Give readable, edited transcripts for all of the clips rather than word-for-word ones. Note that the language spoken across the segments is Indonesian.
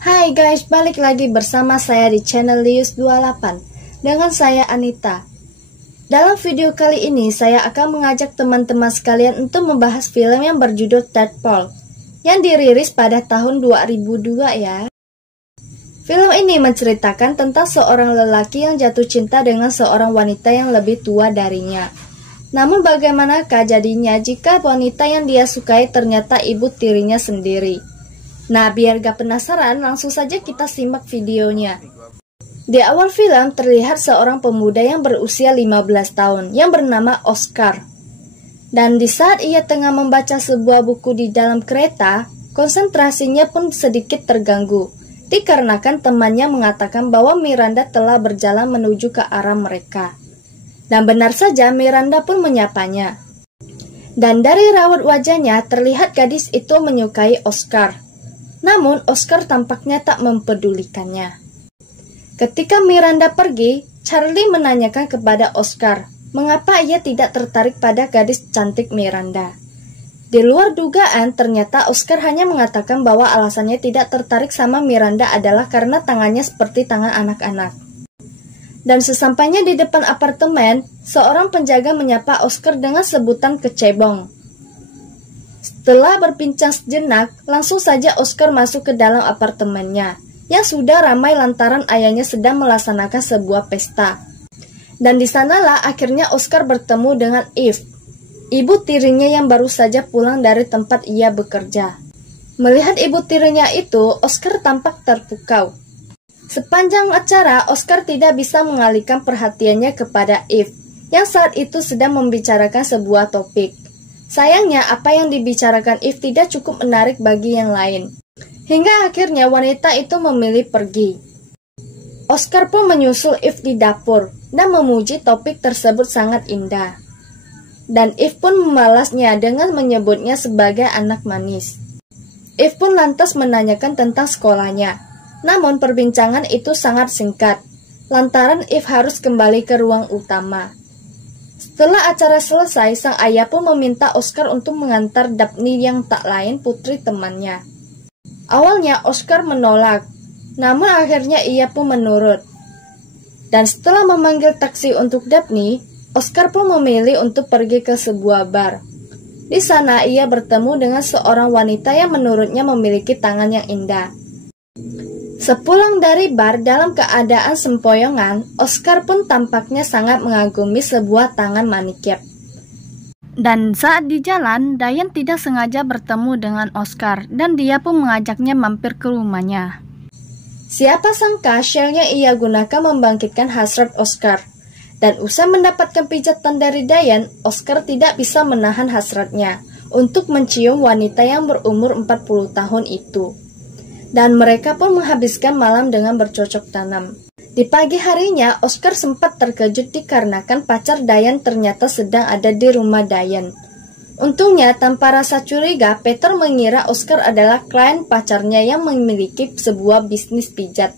Hai guys, balik lagi bersama saya di channel Lius28 dengan saya Anita. Dalam video kali ini saya akan mengajak teman-teman sekalian untuk membahas film yang berjudul Tadpole yang dirilis pada tahun 2002 ya. Film ini menceritakan tentang seorang lelaki yang jatuh cinta dengan seorang wanita yang lebih tua darinya. Namun bagaimanakah jadinya jika wanita yang dia sukai ternyata ibu tirinya sendiri? Nah, biar gak penasaran, langsung saja kita simak videonya. Di awal film terlihat seorang pemuda yang berusia 15 tahun yang bernama Oscar. Dan di saat ia tengah membaca sebuah buku di dalam kereta, konsentrasinya pun sedikit terganggu, dikarenakan temannya mengatakan bahwa Miranda telah berjalan menuju ke arah mereka. Dan benar saja Miranda pun menyapanya. Dan dari raut wajahnya terlihat gadis itu menyukai Oscar. Namun, Oscar tampaknya tak mempedulikannya. Ketika Miranda pergi, Charlie menanyakan kepada Oscar, mengapa ia tidak tertarik pada gadis cantik Miranda. Di luar dugaan, ternyata Oscar hanya mengatakan bahwa alasannya tidak tertarik sama Miranda adalah karena tangannya seperti tangan anak-anak. Dan sesampainya di depan apartemen, seorang penjaga menyapa Oscar dengan sebutan kecebong. Setelah berbincang sejenak, langsung saja Oscar masuk ke dalam apartemennya, yang sudah ramai lantaran ayahnya sedang melaksanakan sebuah pesta. Dan di sanalah akhirnya Oscar bertemu dengan Eve, ibu tirinya yang baru saja pulang dari tempat ia bekerja. Melihat ibu tirinya itu, Oscar tampak terpukau. Sepanjang acara, Oscar tidak bisa mengalihkan perhatiannya kepada Eve, yang saat itu sedang membicarakan sebuah topik. Sayangnya, apa yang dibicarakan Eve tidak cukup menarik bagi yang lain. Hingga akhirnya wanita itu memilih pergi. Oscar pun menyusul Eve di dapur dan memuji topik tersebut sangat indah. Dan Eve pun membalasnya dengan menyebutnya sebagai anak manis. Eve pun lantas menanyakan tentang sekolahnya. Namun perbincangan itu sangat singkat, lantaran Eve harus kembali ke ruang utama. Setelah acara selesai, sang ayah pun meminta Oscar untuk mengantar Daphne yang tak lain putri temannya. Awalnya Oscar menolak, namun akhirnya ia pun menurut. Dan setelah memanggil taksi untuk Daphne, Oscar pun memilih untuk pergi ke sebuah bar. Di sana ia bertemu dengan seorang wanita yang menurutnya memiliki tangan yang indah. Sepulang dari bar dalam keadaan sempoyongan, Oscar pun tampaknya sangat mengagumi sebuah tangan manicure. Dan saat di jalan, Diane tidak sengaja bertemu dengan Oscar dan dia pun mengajaknya mampir ke rumahnya. Siapa sangka shell yang ia gunakan membangkitkan hasrat Oscar. Dan usai mendapatkan pijatan dari Diane, Oscar tidak bisa menahan hasratnya untuk mencium wanita yang berumur 40 tahun itu. Dan mereka pun menghabiskan malam dengan bercocok tanam. Di pagi harinya, Oscar sempat terkejut dikarenakan pacar Diane ternyata sedang ada di rumah Diane. Untungnya, tanpa rasa curiga, Peter mengira Oscar adalah klien pacarnya yang memiliki sebuah bisnis pijat.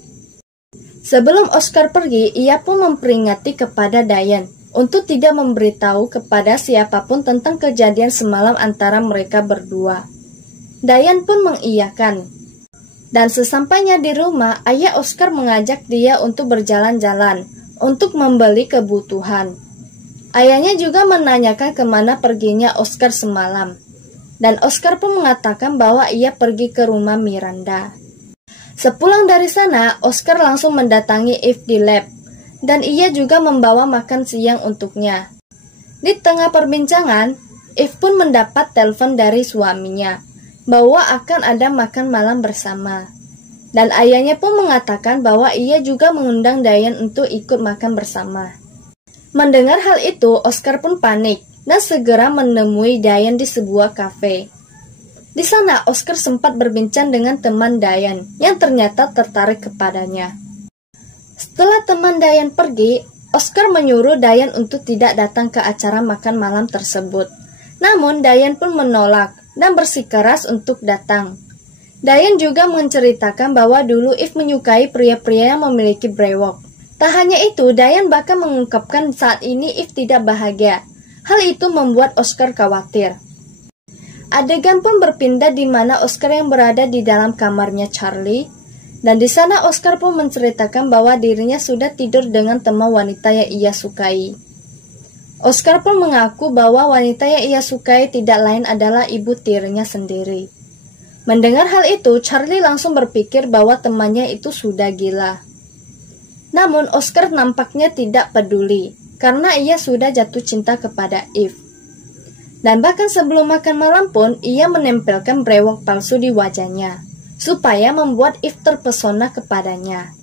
Sebelum Oscar pergi, ia pun memperingati kepada Diane untuk tidak memberitahu kepada siapapun tentang kejadian semalam antara mereka berdua. Diane pun mengiyakan. Dan sesampainya di rumah, ayah Oscar mengajak dia untuk berjalan-jalan, untuk membeli kebutuhan. Ayahnya juga menanyakan kemana perginya Oscar semalam. Dan Oscar pun mengatakan bahwa ia pergi ke rumah Miranda. Sepulang dari sana, Oscar langsung mendatangi Eve di lab, dan ia juga membawa makan siang untuknya. Di tengah perbincangan, Eve pun mendapat telepon dari suaminya bahwa akan ada makan malam bersama. Dan ayahnya pun mengatakan bahwa ia juga mengundang Diane untuk ikut makan bersama. Mendengar hal itu, Oscar pun panik dan segera menemui Diane di sebuah kafe. Di sana, Oscar sempat berbincang dengan teman Diane yang ternyata tertarik kepadanya. Setelah teman Diane pergi, Oscar menyuruh Diane untuk tidak datang ke acara makan malam tersebut. Namun, Diane pun menolak dan bersikeras untuk datang. Diane juga menceritakan bahwa dulu Eve menyukai pria-pria yang memiliki brewok. Tak hanya itu, Diane bahkan mengungkapkan saat ini Eve tidak bahagia. Hal itu membuat Oscar khawatir. Adegan pun berpindah di mana Oscar yang berada di dalam kamarnya Charlie Dan di sana Oscar pun menceritakan bahwa dirinya sudah tidur dengan teman wanita yang ia sukai. Oscar pun mengaku bahwa wanita yang ia sukai tidak lain adalah ibu tirinya sendiri. Mendengar hal itu, Charlie langsung berpikir bahwa temannya itu sudah gila. Namun Oscar nampaknya tidak peduli, karena ia sudah jatuh cinta kepada Eve. Dan bahkan sebelum makan malam pun, ia menempelkan brewok palsu di wajahnya, supaya membuat Eve terpesona kepadanya.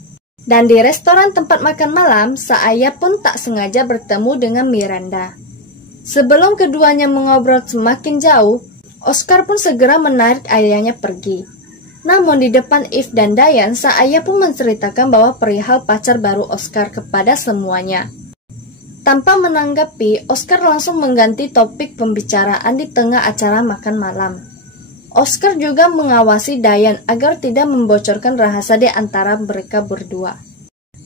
Dan di restoran tempat makan malam, sang ayah pun tak sengaja bertemu dengan Miranda. Sebelum keduanya mengobrol semakin jauh, Oscar pun segera menarik ayahnya pergi. Namun di depan Eve dan Diane, sang ayah pun menceritakan bahwa perihal pacar baru Oscar kepada semuanya. Tanpa menanggapi, Oscar langsung mengganti topik pembicaraan di tengah acara makan malam. Oscar juga mengawasi Diane agar tidak membocorkan rahasia di antara mereka berdua.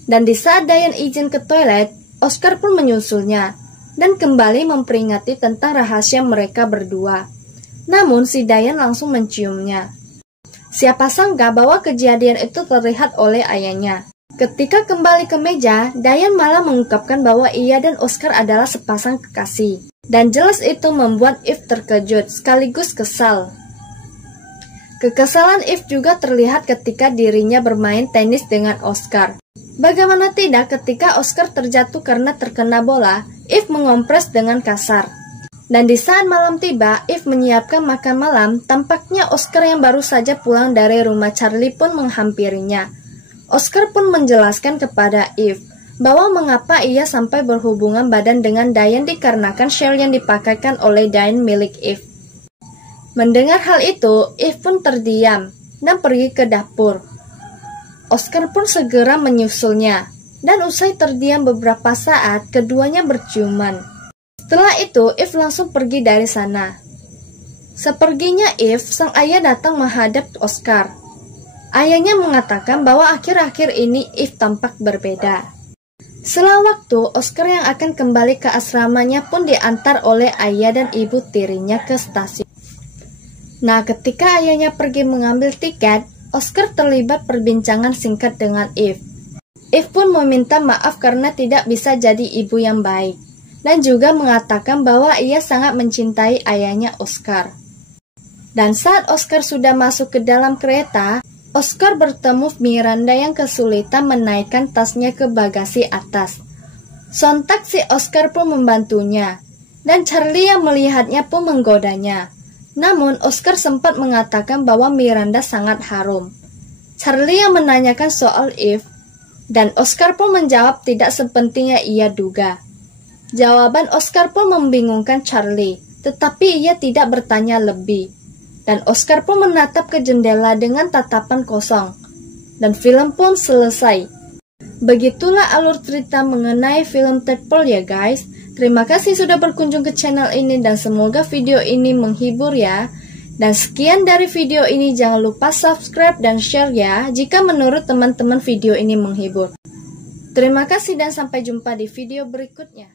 Dan di saat Diane izin ke toilet, Oscar pun menyusulnya dan kembali memperingati tentang rahasia mereka berdua. Namun si Diane langsung menciumnya. Siapa sangka bahwa kejadian itu terlihat oleh ayahnya. Ketika kembali ke meja, Diane malah mengungkapkan bahwa ia dan Oscar adalah sepasang kekasih. Dan jelas itu membuat Eve terkejut sekaligus kesal. Kekesalan Eve juga terlihat ketika dirinya bermain tenis dengan Oscar. Bagaimana tidak ketika Oscar terjatuh karena terkena bola, Eve mengompres dengan kasar. Dan di saat malam tiba, Eve menyiapkan makan malam, tampaknya Oscar yang baru saja pulang dari rumah Charlie pun menghampirinya. Oscar pun menjelaskan kepada Eve bahwa mengapa ia sampai berhubungan badan dengan Diane dikarenakan shell yang dipakaikan oleh Diane milik Eve. Mendengar hal itu, Eve pun terdiam dan pergi ke dapur. Oscar pun segera menyusulnya, dan usai terdiam beberapa saat, keduanya berciuman. Setelah itu, Eve langsung pergi dari sana. Seperginya Eve, sang ayah datang menghadap Oscar. Ayahnya mengatakan bahwa akhir-akhir ini Eve tampak berbeda. Setelah waktu, Oscar yang akan kembali ke asramanya pun diantar oleh ayah dan ibu tirinya ke stasiun. Nah, ketika ayahnya pergi mengambil tiket, Oscar terlibat perbincangan singkat dengan Eve. Eve pun meminta maaf karena tidak bisa jadi ibu yang baik, dan juga mengatakan bahwa ia sangat mencintai ayahnya Oscar. Dan saat Oscar sudah masuk ke dalam kereta, Oscar bertemu Miranda yang kesulitan menaikkan tasnya ke bagasi atas. Sontak si Oscar pun membantunya, dan Charlie yang melihatnya pun menggodanya. Namun, Oscar sempat mengatakan bahwa Miranda sangat harum. Charlie yang menanyakan soal Eve, dan Oscar pun menjawab tidak sepenting yang ia duga. Jawaban Oscar pun membingungkan Charlie, tetapi ia tidak bertanya lebih. Dan Oscar pun menatap ke jendela dengan tatapan kosong. Dan film pun selesai. Begitulah alur cerita mengenai film Tadpole ya guys. Terima kasih sudah berkunjung ke channel ini dan semoga video ini menghibur ya. Dan sekian dari video ini, jangan lupa subscribe dan share ya jika menurut teman-teman video ini menghibur. Terima kasih dan sampai jumpa di video berikutnya.